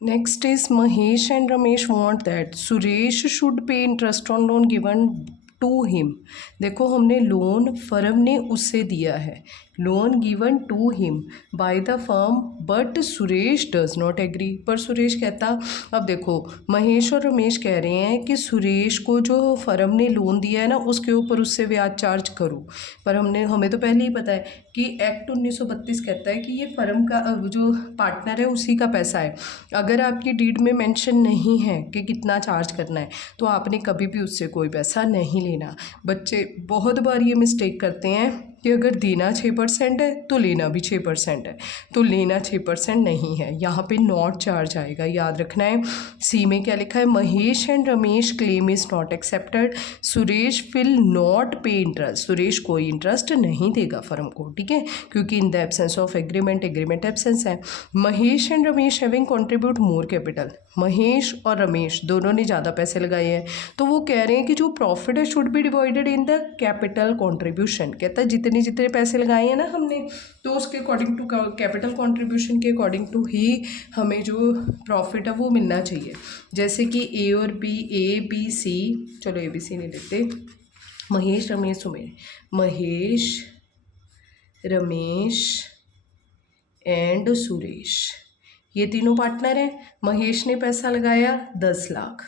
Next is Mahesh and Ramesh want that Suresh should pay interest on loan given to him. देखो हमने loan firm ने उससे दिया है, loan given to him by the firm, but Suresh does not agree. पर सुरेश कहता, अब देखो महेश और रमेश कह रहे हैं कि सुरेश को जो फर्म ने लोन दिया है ना उसके ऊपर उससे ब्याज चार्ज करो, पर हमें तो पहले ही पता है कि एक्ट 1932 कहता है कि ये फर्म का जो पार्टनर है उसी का पैसा है। अगर आपकी डीड में मेंशन नहीं है कि कितना चार्ज करना है तो आपने कभी भी उससे कोई पैसा नहीं लेना। बच्चे बहुत बार ये मिस्टेक करते हैं कि अगर देना 6% है तो लेना भी 6% है, तो लेना 6% नहीं है, यहाँ पे नॉट चार्ज आएगा, याद रखना है। सी में क्या लिखा है, Mahesh and Ramesh claim is not accepted, Suresh will not pay interest, Suresh कोई इंटरेस्ट नहीं देगा फर्म को, ठीक है, क्योंकि in the absence of agreement, agreement absence है। Mahesh and Ramesh having contribute more capital, Mahesh और रमेश दोनों ने ज़्यादा पैसे लगाए हैं, तो वो कह रहे हैं कि जो प्रॉफिट है should be divided in the capital contribution. कहता है जितने जितने पैसे लगाए हैं ना हमने तो उसके अकॉर्डिंग टू कैपिटल कॉन्ट्रीब्यूशन के अकॉर्डिंग टू ही हमें जो प्रॉफिट है वो मिलना चाहिए। जैसे कि ए और बी, ए बी सी, चलो ए बी सी नहीं लिखते, महेश रमेश सुमेर, महेश रमेश एंड सुरेश, ये तीनों पार्टनर हैं। महेश ने पैसा लगाया 10 लाख,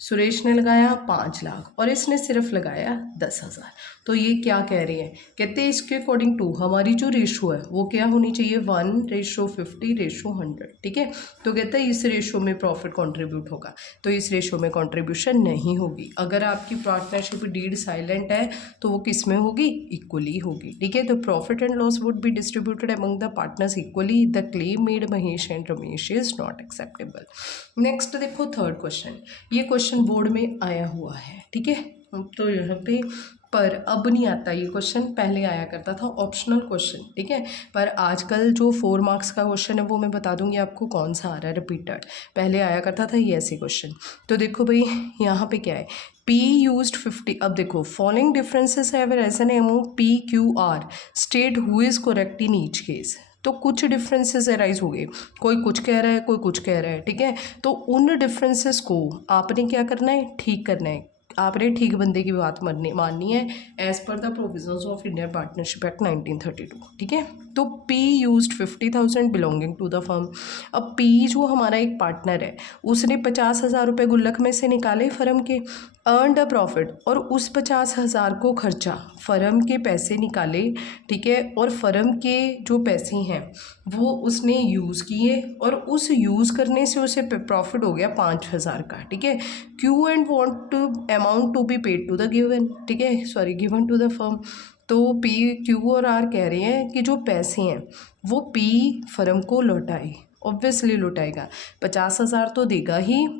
सुरेश ने लगाया 5 लाख और इसने सिर्फ लगाया 10,000। तो ये क्या कह रहे हैं, कहते हैं इसके अकॉर्डिंग टू हमारी जो रेशो है वो क्या होनी चाहिए, 1:50:100, ठीक है। तो कहता है इस रेशो में प्रॉफिट कंट्रीब्यूट होगा, तो इस रेशो में कंट्रीब्यूशन नहीं होगी। अगर आपकी पार्टनरशिप डीड साइलेंट है तो वो किस में होगी, इक्वली होगी, ठीक है। तो profit and loss would be distributed among the partners equally, the claim made Mahesh and Ramesh is not acceptable. Next देखो थर्ड क्वेश्चन, ये क्वेश्चन बोर्ड में आया हुआ है, ठीक है, तो यहाँ पे पर अब नहीं आता ये क्वेश्चन, पहले आया करता था ऑप्शनल क्वेश्चन, ठीक है। पर आजकल जो 4 मार्क्स का क्वेश्चन है वो मैं बता दूंगी आपको कौन सा आ रहा है रिपीटेड, पहले आया करता था ये ऐसे क्वेश्चन। तो देखो भाई यहाँ पे क्या है, P used 50, अब देखो following differences have arisen among P, Q, R, state who is correct in each case. तो कुछ डिफरेंसेस अराइज हो गए, कोई कुछ कह रहा है कोई कुछ कह रहा है, ठीक है। तो उन डिफरेंसेस को आपने क्या करना है, ठीक करना है, आपने ठीक बंदे की बात माननी है as per the provisions of Indian partnership act 1932, ठीक है। तो P used 50,000 belonging to the firm. अब P जो हमारा एक पार्टनर है उसने 50,000 रुपये गुल्लक में से निकाले फर्म के, अर्नड अ प्रॉफिट, और उस 50,000 को खर्चा, फर्म के पैसे निकाले, ठीक है, और फर्म के जो पैसे हैं वो उसने यूज़ किए और उस यूज़ करने से उसे प्रॉफिट हो गया 5,000 का, ठीक है। Q and want to amount to be paid to the given, ठीक है, sorry given to the firm. तो P, Q और R कह रहे हैं कि जो पैसे हैं वो P फर्म को लौटाए, ऑब्वियसली लौटाएगा, 50,000 तो देगा ही,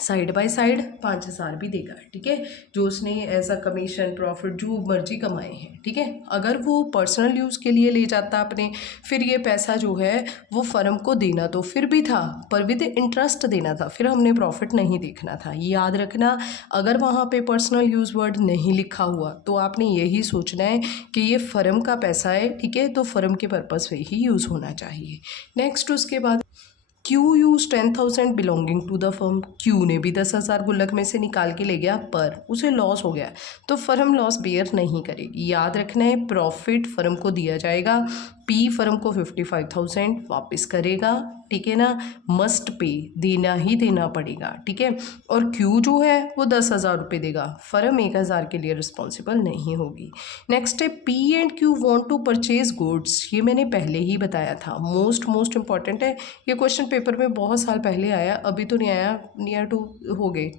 साइड बाय साइड 5,000 भी देगा, ठीक है, जो उसने एज अ कमीशन प्रॉफिट जो मर्जी कमाए हैं, ठीक है। अगर वो पर्सनल यूज़ के लिए ले जाता अपने, फिर ये पैसा जो है वो फर्म को देना तो फिर भी था पर विद इंटरेस्ट देना था, फिर हमने प्रॉफिट नहीं देखना था, ये याद रखना। अगर वहाँ पे पर्सनल यूज़ वर्ड नहीं लिखा हुआ तो आपने यही सोचना है कि ये फर्म का पैसा है, ठीक है, तो फर्म के पर्पज़ पे ही यूज़ होना चाहिए। नेक्स्ट उसके बाद Q use 10,000 belonging to the firm, Q ने भी 10,000 गुल्लक में से निकाल के ले गया पर उसे लॉस हो गया, तो फर्म लॉस बेयर नहीं करेगी। याद रखना है प्रॉफिट फर्म को दिया जाएगा, P फर्म को 55,000 वापस करेगा, ठीक है ना, मस्ट पे, देना ही देना पड़ेगा, ठीक है। और Q जो है वो 10,000 रुपये देगा, फर्म 1,000 के लिए रिस्पॉन्सिबल नहीं होगी। नेक्स्ट है P and Q want to purchase goods, ये मैंने पहले ही बताया था, मोस्ट इंपॉर्टेंट है ये क्वेश्चन, पेपर में बहुत साल पहले आया, अभी तो नहीं आया, नियर टू हो गए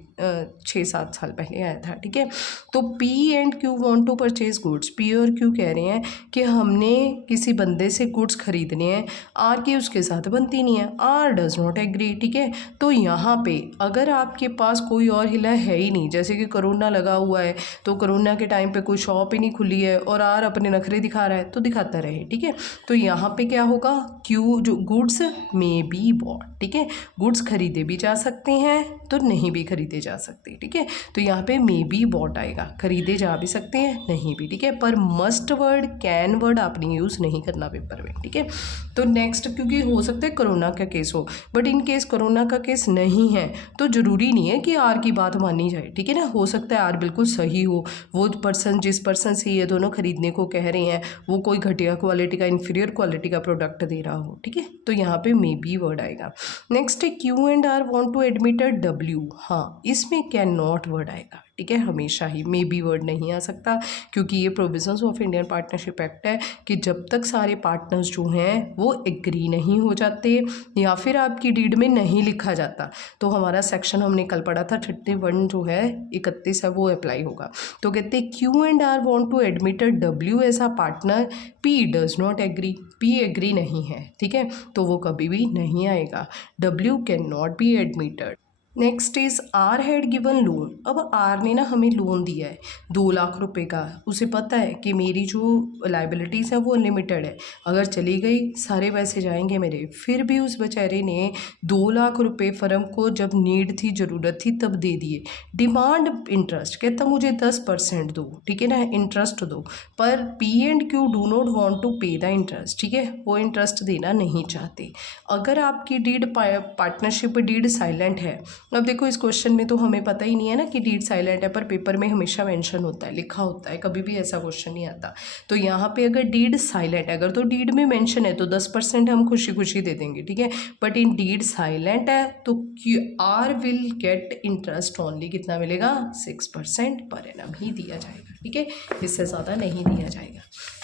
6-7 साल पहले आया था, ठीक है। तो P and Q want to purchase goods, P और Q कह रहे हैं कि हमने किसी बंदे से गुड्स खरीदने हैं, R की उसके साथ बनती नहीं है, R डज नॉट एग्री, ठीक है। तो यहाँ पे अगर आपके पास कोई और हिला है ही नहीं, जैसे कि कोरोना लगा हुआ है तो कोरोना के टाइम पे कोई शॉप ही नहीं खुली है और R अपने नखरे दिखा रहा है तो दिखाता रहे, ठीक है। तो यहाँ पे क्या होगा, Q जो गुड्स में बी बॉट, ठीक है, गुड्स खरीदे भी जा सकते हैं तो नहीं भी खरीदे जा सकते, ठीक है। तो यहाँ पे मे बी बॉट आएगा, खरीदे जा भी सकते हैं नहीं भी, ठीक है। पर मस्ट वर्ड कैन वर्ड आपने यूज़ नहीं करना। करना पेपर में, ठीक है। तो नेक्स्ट, क्योंकि हो सकता है कोरोना का केस हो, बट इन केस कोरोना का केस नहीं है तो ज़रूरी नहीं है कि आर की बात मानी जाए, ठीक है ना। हो सकता है आर बिल्कुल सही हो, वो पर्सन जिस पर्सन से ये दोनों खरीदने को कह रहे हैं वो कोई घटिया क्वालिटी का, इन्फीरियर क्वालिटी का प्रोडक्ट दे रहा हो, ठीक है। तो यहाँ पे मे बी वर्ड आएगा। नेक्स्ट है Q and R want to admit a W, हाँ इसमें कैन नॉट वर्ड आएगा, ठीक है। हमेशा ही मे बी वर्ड नहीं आ सकता, क्योंकि ये provisions of Indian partnership act है कि जब तक सारे पार्टनर्स जो हैं वो एग्री नहीं हो जाते या फिर आपकी डीड में नहीं लिखा जाता, तो हमारा सेक्शन हमने कल पढ़ा था 31 जो है 31 है वो अप्लाई होगा। तो कहते हैं Q and R want to admit a W as a partner, P does not agree, P agree नहीं है, ठीक है, तो वो कभी भी नहीं आएगा, W can not be admitted. Next is R had given loan, अब आर ने ना हमें लोन दिया है 2 लाख रुपए का, उसे पता है कि मेरी जो लाइबिलिटीज़ है वो अनलिमिटेड है, अगर चली गई सारे पैसे जाएंगे मेरे, फिर भी उस बेचारे ने 2 लाख रुपए फर्म को जब नीड थी, ज़रूरत थी तब दे दिए। डिमांड इंटरेस्ट, कहता मुझे 10% दो, ठीक है ना, इंटरेस्ट दो, पर P and Q do not want to pay the interest, ठीक है, वो इंटरेस्ट देना नहीं चाहते। अगर आपकी डीड पार्टनरशिप डीड साइलेंट है, अब देखो इस क्वेश्चन में तो हमें पता ही नहीं है ना कि डीड साइलेंट है, पर पेपर में हमेशा मेंशन होता है, लिखा होता है, कभी भी ऐसा क्वेश्चन नहीं आता। तो यहाँ पे अगर डीड साइलेंट है, अगर तो डीड में मेंशन है तो 10% हम खुशी खुशी दे देंगे, ठीक है, बट इन डीड साइलेंट है तो R will get interest only, कितना मिलेगा 6% पर एनम ही दिया जाएगा, ठीक है, इससे ज़्यादा नहीं दिया जाएगा।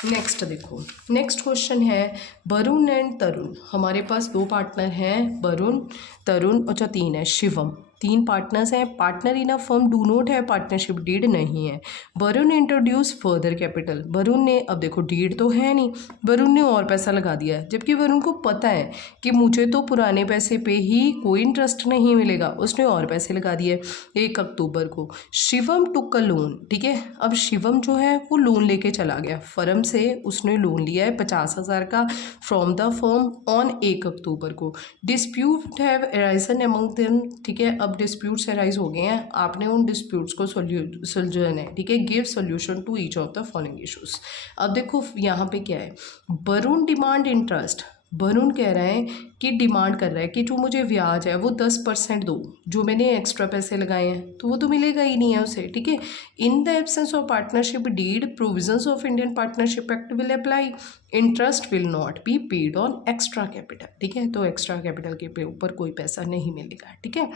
नेक्स्ट देखो, नेक्स्ट क्वेश्चन है वरुण एंड तरुण, हमारे पास 2 पार्टनर हैं, वरुण तरुण, अच्छा 3 है, शिवम, 3 पार्टनर्स हैं, partner in a firm do not है, पार्टनरशिप डीड नहीं है। Varun introduce further capital, Varun ने, अब देखो डीड तो है नहीं, वरुण ने और पैसा लगा दिया है, जबकि वरुण को पता है कि मुझे तो पुराने पैसे पे ही कोई इंटरेस्ट नहीं मिलेगा, उसने और पैसे लगा दिए 1 अक्टूबर को। शिवम टुक अ लोन, ठीक है, अब शिवम जो है वो लोन लेके चला गया फर्म से, उसने लोन लिया है 50,000 का फ्रॉम द फर्म ऑन 1 अक्टूबर को। Dispute have arisen among them, ठीक है, अब डिस्प्यूट्स अराइज हो गए हैं, आपने उन डिस्प्यूट्स को सुलझाना है, ठीक है, give solution to each of the following issues. अब देखो यहाँ पे क्या है, वरुण डिमांड इंटरेस्ट, वरुण कह रहा है कि डिमांड कर रहा है कि जो मुझे ब्याज है वो 10% दो, जो मैंने एक्स्ट्रा पैसे लगाए हैं तो वो तो मिलेगा ही नहीं है उसे, ठीक है। In the absence of partnership deed provisions of Indian partnership act will apply, interest will not be paid on extra capital, ठीक है, तो एक्स्ट्रा कैपिटल के ऊपर कोई पैसा नहीं मिलेगा, ठीक है।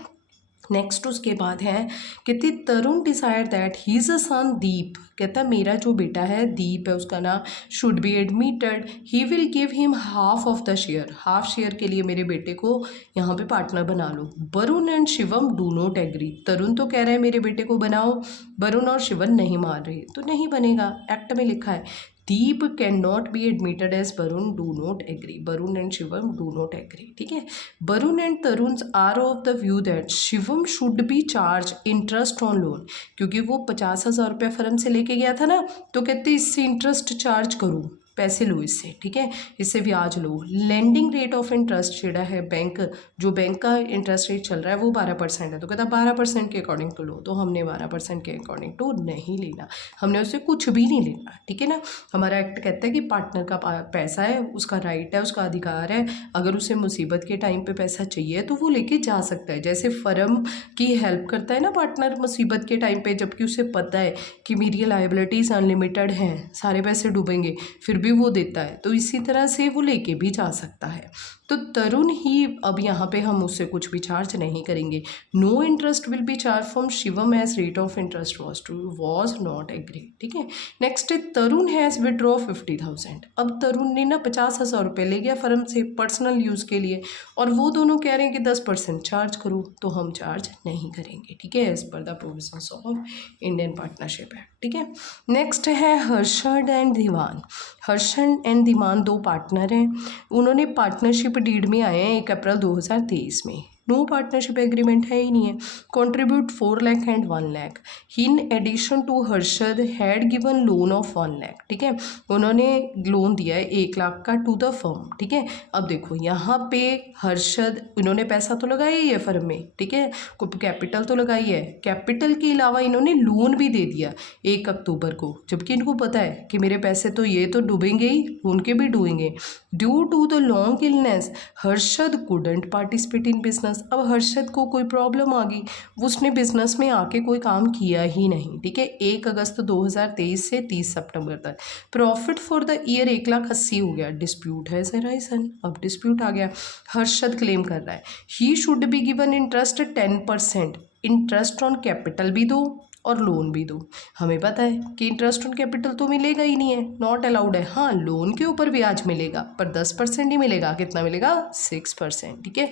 नेक्स्ट उसके बाद है, कहते Tarun decide that he is a son Deep, कहता मेरा जो बेटा है दीप है उसका नाम, should be admitted, he will give him half of the share, half share के लिए मेरे बेटे को यहाँ पे पार्टनर बना लो। Varun and Shivam do not agree, Tarun तो कह रहा है मेरे बेटे को बनाओ, वरुण और शिवम नहीं मान रहे, तो नहीं बनेगा, एक्ट में लिखा है Deep can not be admitted as Varun do not agree, Varun and Shivam do not agree, ठीक है। Varun and Tarun are of the view that Shivam should be charge interest on loan, क्योंकि वो 50,000 रुपये फर्म से लेके गया था ना, तो कहते इससे इंटरेस्ट चार्ज करो, पैसे लो इससे, ठीक है, इससे ब्याज लो। लेंडिंग रेट ऑफ इंटरेस्ट जेड़ा है बैंक, जो बैंक का इंटरेस्ट रेट चल रहा है वो 12% है, तो कहता 12% के अकॉर्डिंग टू लो, तो हमने 12% के अकॉर्डिंग टू नहीं लेना, हमने उससे कुछ भी नहीं लेना, ठीक है ना। हमारा एक्ट कहता है कि पार्टनर का पैसा है, उसका राइट है, उसका अधिकार है, अगर उसे मुसीबत के टाइम पे पैसा चाहिए तो वो लेके जा सकता है, जैसे फर्म की हेल्प करता है ना पार्टनर मुसीबत के टाइम पे, जबकि उसे पता है कि मेरी लाइबिलिटीज़ अनलिमिटेड हैं, सारे पैसे डूबेंगे, फिर भी वो देता है, तो इसी तरह से वो लेके भी जा सकता है। तो तरुण ही, अब यहाँ पे हम उससे कुछ भी चार्ज नहीं करेंगे, no interest will be charge from Shivam as rate of interest was not agree, ठीक है। नेक्स्ट है तरुण हैज़ विड्रॉ 50,000, अब तरुण ने ना 50,000 रुपये ले गया फर्म से पर्सनल यूज़ के लिए, और वो दोनों कह रहे हैं कि 10% चार्ज करो, तो हम चार्ज नहीं करेंगे, ठीक है, as per the provisions of Indian partnership act, ठीक है। नेक्स्ट है Harshad and Diwan, Harshad and Diwan 2 partner हैं, उन्होंने पार्टनरशिप डीड में आए हैं 1 अप्रैल 2023 में, नो पार्टनरशिप एग्रीमेंट है ही नहीं है। Contribute 4 lakh and 1 lakh. In addition to Harshad had given loan of 1 lakh, ठीक है, उन्होंने लोन दिया है 1 लाख का टू द फर्म, ठीक है। अब देखो यहाँ पे हर्षद, इन्होंने पैसा तो लगाया ही है फर्म में, ठीक है, कैपिटल तो लगाई है, कैपिटल के अलावा इन्होंने लोन भी दे दिया 1 अक्टूबर को, जबकि इनको पता है कि मेरे पैसे तो ये तो डूबेंगे ही, उनके भी डूबेंगे। Due to the long illness Harshad couldn't participate in business. अब हर्षद को कोई प्रॉब्लम आ गई, उसने बिजनेस में आके कोई काम किया ही नहीं, ठीक है, 1 अगस्त 2023 से 30 सितंबर तक। प्रॉफिट फॉर द ईयर 1,80,000 हो गया, डिस्प्यूट है सराइसन, अब डिस्प्यूट आ गया, हर्षद क्लेम कर रहा है he should be given interest 10%, interest on capital भी दो और लोन भी दो। हमें पता है कि इंटरेस्ट ऑन कैपिटल तो मिलेगा ही नहीं है, नॉट अलाउड है। हाँ, लोन के ऊपर ब्याज मिलेगा पर 10% ही मिलेगा, कितना मिलेगा 6%, ठीक है।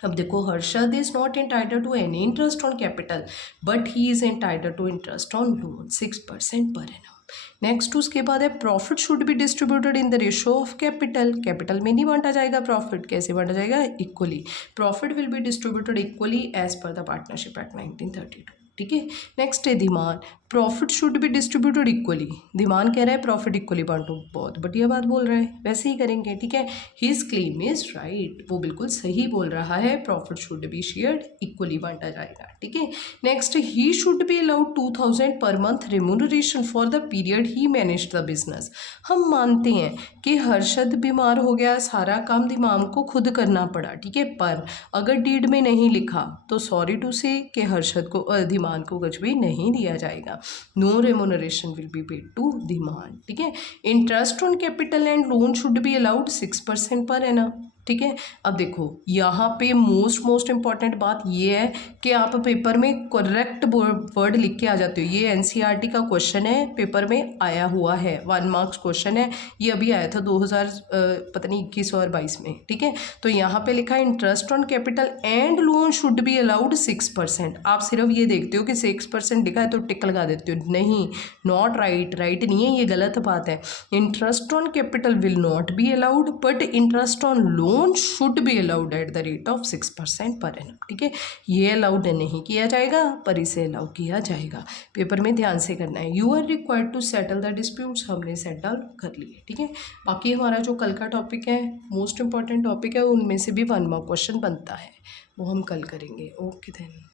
अब देखो Harshad is not entitled to any interest on capital but he is entitled to interest on loan 6% per annum. Next उसके बाद है profit should be distributed in the ratio of capital. Capital में नहीं बांटा जाएगा प्रॉफिट, कैसे बांटा जाएगा, equally. Profit will be distributed equally as per the partnership act 1932, ठीक है। नेक्स्ट है Dhiman, profit should be distributed equally. Dhiman कह रहा है प्रॉफिट इक्वली बांटो, बहुत बढ़िया बात बोल रहा है, वैसे ही करेंगे, ठीक है। हिज क्लेम इज राइट, वो बिल्कुल सही बोल रहा है, profit should be shared equally बांटा जाएगा, ठीक है। Next he should be allowed 2000 per month remuneration for the period he manage the business. हम मानते हैं कि हर्षद बीमार हो गया, सारा काम धीमान को खुद करना पड़ा, ठीक है, पर अगर डीड में नहीं लिखा तो सॉरी टू से कि हर्षद को धीमान को कुछ भी नहीं दिया जाएगा। No remuneration will be paid to Dhiman, ठीक है। Interest on capital and loan should be allowed 6% per annum, ठीक है। अब देखो यहाँ पे मोस्ट इंपॉर्टेंट बात ये है कि आप पेपर में करेक्ट वर्ड लिख के आ जाते हो। ये एनसीईआरटी का क्वेश्चन है, पेपर में आया हुआ है, 1 मार्क्स क्वेश्चन है, ये अभी आया था 2021 और 22 में, ठीक है। तो यहाँ पे लिखा है interest on capital and loan should be allowed 6%। आप सिर्फ ये देखते हो कि 6% लिखा है तो टिक लगा देते हो, नहीं, नॉट राइट, राइट नहीं है, ये गलत बात है। Interest on capital will not be allowed but interest on loan should be allowed at the rate of 6% per annum, ठीक है। ये अलाउड नहीं किया जाएगा पर इसे अलाउ किया जाएगा, पेपर में ध्यान से करना है। You are required to settle the disputes, हमने सेटल कर लिए, ठीक है। बाकी हमारा जो कल का टॉपिक है मोस्ट इंपॉर्टेंट टॉपिक है, उनमें से भी 1 मार्क क्वेश्चन बनता है, वो हम कल करेंगे। Okay then.